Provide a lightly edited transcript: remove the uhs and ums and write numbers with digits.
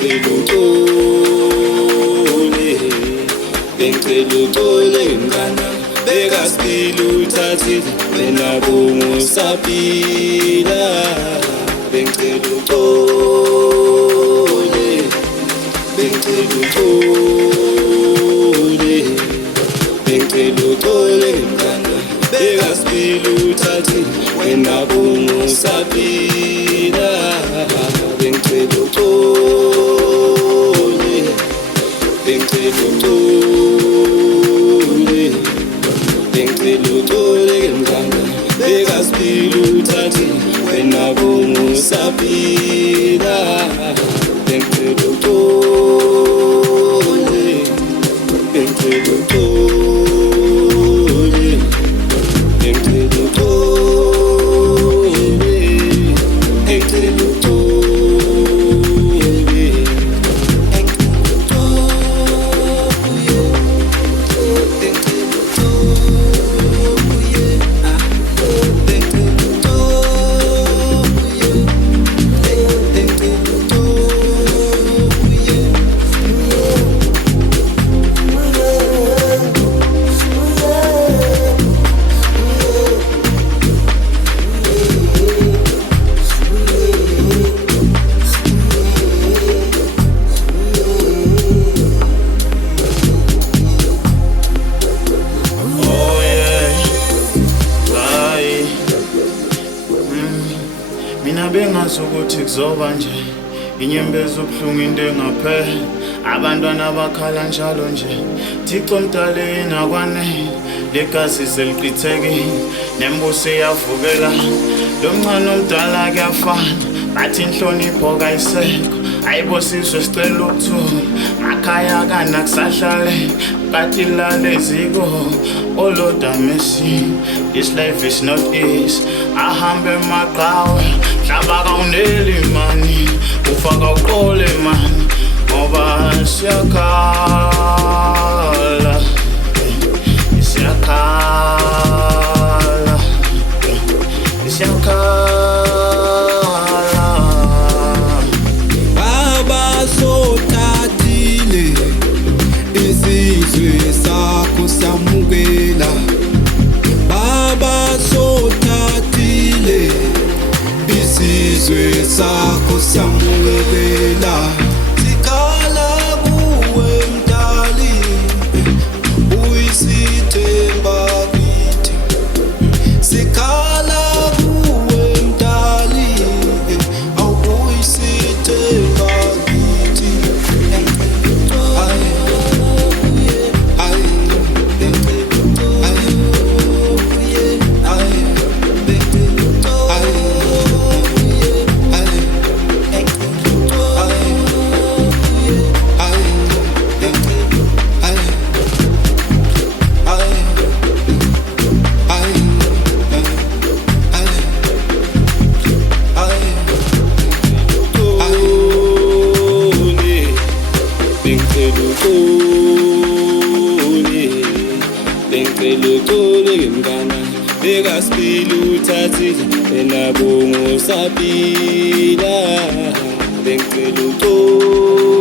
bengicela uxole, bengicela uxole mngana, bekasibili uthathile wena bungusaphila. Bengicela uxole, bengicela uxole, bengicela uxole mngana, bekasibili uthathile wena bungusaphila. Bengicela uxole, bengicela uxole, bengicela uxole mngana, bekasibili uthathile wena bungusaphila. Bengicela uxole, bengicela uxole, bengicela uxole, bengicela uxole, mina bengazi ukuthi kuzoba nje, inyembezi ubuhlungu into engapheli, abantwana bakhala njalo nje. Thixo mdala ingakwanele, legazi selichithekile, nembuso iyavukela, lo mncane omdala kuyafana, bathi inhlonipho kayisekho. Ayibo sizwe sicela ukuthula, makhaya kanakusahlale, kati lale ziko. Oh Lord have mercy, this life is not easy. Ahambe maqhawe, hlaba kawuneli mani, ufaka uqole mani, ngoba siyakhala, siyakhala, siyakhala. Baba sothathile isizwe sakho samukela. Baba sothathile isizwe sakho samukela. Sikhala kuwe mdali, uyisithemba kithi. Sikhala kuwe mdali, awuyisithemba kithi. Bengicela uxole mngana, bekasibili uthathile wena bungusaphila. Bengicela uxole.